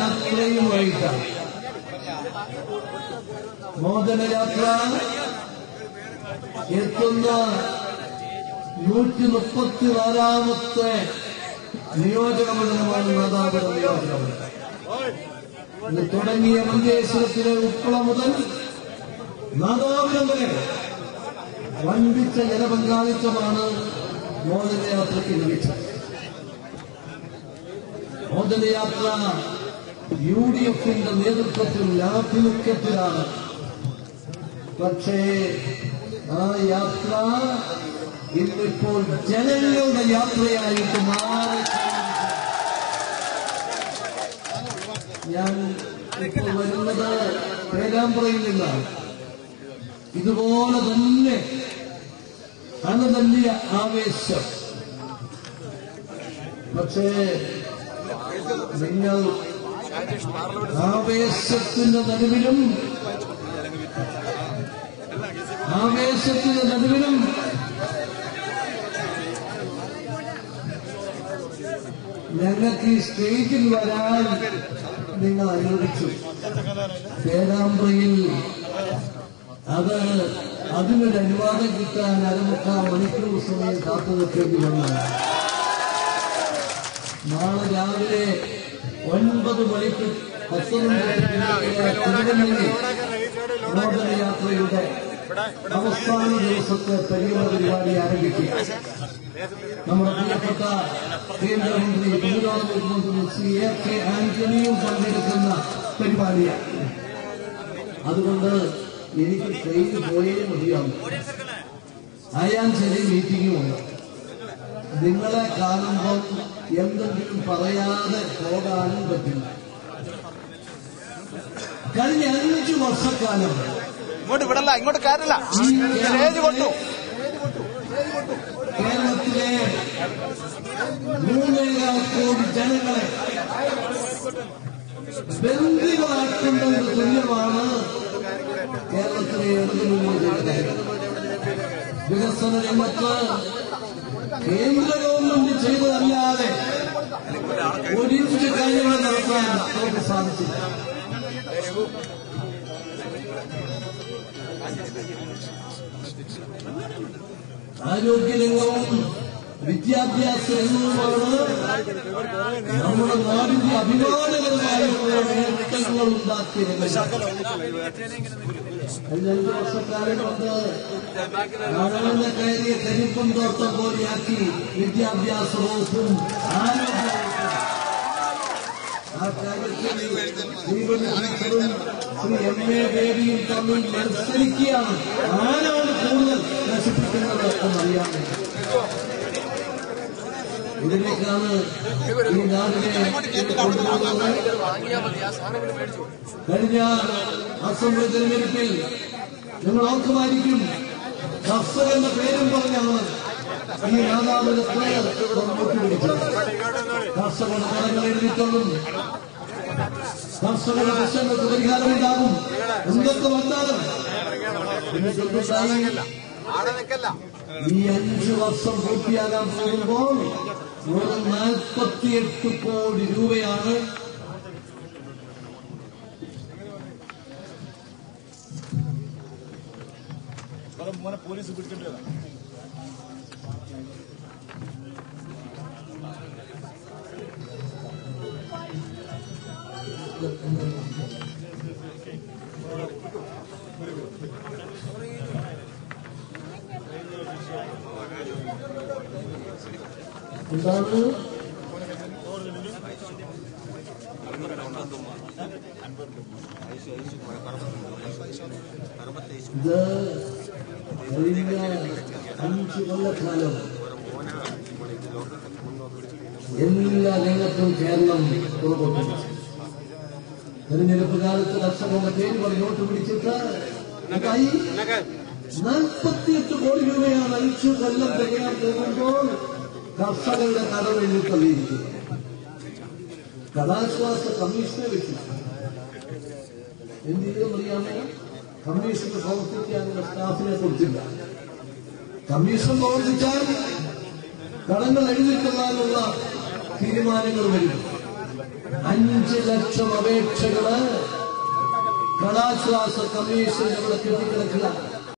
യാത്രയുമായിട്ടാണ്. മോചനയാത്ര എത്തുന്ന 134ാമത്തെ നിയോജക മണ്ഡലമാണ് നാദാപുരം നിയോജകമണ്ഡലം. ഇത് തുടങ്ങിയ മഞ്ചേശ്വരത്തിലെ ഉപ്പള മുതൽ നാദാപുരം വരെ വൻപിച്ച ജനപങ്കാളിത്തമാണ് മോചനയാത്രയ്ക്ക് ലഭിച്ചത്. മോചനയാത്ര UDFന്റെ നേതൃത്വത്തിൽ ആഭിമുഖ്യത്തിലാണ്. പക്ഷേ ആ യാത്ര ഇന്നിപ്പോൾ ജനങ്ങളുടെ യാത്രയായിട്ട് മാറി. ഞാൻ ഇപ്പോൾ വരുന്നത് പേരാമ്പ്രയിൽ നിന്നാണ്. ഇതുപോലെ തന്നെ അണതല്ലിയ ആവേശം. പക്ഷേ നിങ്ങൾ ആവേശത്തിന്റെ നടുവിലും ഞങ്ങൾക്ക് ഈ സ്റ്റേജിൽ വരാൻ നിങ്ങൾ അനുവദിച്ചു. പേരാമ്പ്രയിൽ അതിനൊരു അനുവാദം കിട്ടാൻ 1.25 മണിക്കൂർ സമയം കാത്തു നിൽക്കേണ്ടി വന്നു. നാളെ രാവിലെ 9 മണിക്ക് തിരുവനന്തപുരം മോചനയാത്രയുടെ അവസാന ദിവസത്തെ പരിപാടി ആരംഭിക്കുക. നമ്മുടെ പ്രിയപ്പെട്ട കേന്ദ്രമന്ത്രി പൊതുമന്ത്രി ശ്രീ AK ആന്റണിയും പങ്കെടുക്കുന്ന പരിപാടിയാണ്. അതുകൊണ്ട് എനിക്ക് ട്രെയിൻ പോയേ മതിയാവും. അയാൻചേരി മീറ്റിംഗുമുണ്ട്. നിങ്ങളെ കാണുമ്പോൾ എന്തെങ്കിലും പറയാതെ പോകാനും പറ്റില്ല. കഴിഞ്ഞ 5 വർഷക്കാലം ഇങ്ങോട്ട് കയറില്ല. കേരളത്തിലെ 3.25 കോടി ജനങ്ങളെ ബന്ദികളാക്കുന്നതിന് തുല്യമാണ് കേരളത്തിലെ ഇടതുമുന്നണി. വികസന രംഗത്ത് കേന്ദ്ര ഗവൺമെന്റ് ചെയ്തതല്ലാതെ ഒരിഞ്ച് കാര്യങ്ങൾ നടത്താൻ നമുക്ക് സാധിച്ചില്ല. ആരോഗ്യരംഗവും വിദ്യാഭ്യാസ രംഗവുമാണ് നമ്മുടെ നാടിന്റെ അഭിമാനകരമായ നേട്ടങ്ങൾ ഉണ്ടാക്കിയ രംഗം. കഴിഞ്ഞ 5 വർഷക്കാലം കൊണ്ട് വളർന്ന കയറിയ കരിമ്പം തോട്ടം പോലെയാക്കി വിദ്യാഭ്യാസ വകുപ്പും ആരോഗ്യ ആ കാര്യത്തിൽ ശ്രീ MA ബേബിയും തമ്മിൽ മത്സരിക്കുകയാണ്. ആരാണ് കൂടുതൽ നശിപ്പിക്കുന്നത് എന്നറിയാൻ വേണ്ടി. ഇതിലേക്കാണ് ഈ നാടിനെ കൊണ്ടുപോകുന്നത്. കഴിഞ്ഞ അസംബ്ലി തെരഞ്ഞെടുപ്പിൽ നിങ്ങൾ ഓർക്കുമായിരിക്കും, കർഷകന്റെ പേരും പറഞ്ഞാണ് ഈ നാദാപുരത്ത് വോട്ട് പിടിച്ചത്. കർഷകരുടെ കടങ്ങൾ എഴുതിക്കൊള്ളും, കർഷകരുടെ പ്രശ്നങ്ങൾക്ക് പരിഹാരമുണ്ടാകും, എന്തൊക്കെ വന്നാലും ഈ 5 വർഷം പൂർത്തിയാകാൻ പോകുമ്പോൾ 48 കോടി രൂപയാണ് പോലീസ് പിടിക്കേണ്ടത്. എന്താണ് ഇത്? കഴിഞ്ഞ 5 കൊല്ലക്കാലം എല്ലാ രംഗത്തും കേരളം പുറകോട്ട്. തെരഞ്ഞെടുപ്പ് കാലത്ത് കർഷകരുടെ പേര് പറഞ്ഞ് വോട്ട് പിടിച്ചിട്ട് 48 കോടി രൂപയാണ് 5 കൊല്ലം തികയാൻ പോകുമ്പോൾ കർഷകരുടെ കടം എഴുതി തള്ളിയിരിക്കുക. കടാശ്വാസ കമ്മീഷനെ വെച്ചു. എന്ത് ചെയ്തെന്നറിയാമോ? കമ്മീഷന് പ്രവർത്തിക്കാനുള്ള സ്റ്റാഫിനെ കൊടുത്തില്ല. കമ്മീഷൻ പ്രവർത്തിച്ചാൽ കടങ്ങൾ എഴുതിക്കൊള്ളാനുള്ള തീരുമാനങ്ങൾ വരും. 5 5 ലക്ഷം അപേക്ഷകള് കടാശ്വാസ കമ്മീഷൻ ഇവിടെ കെട്ടിക്കിടക്കുക.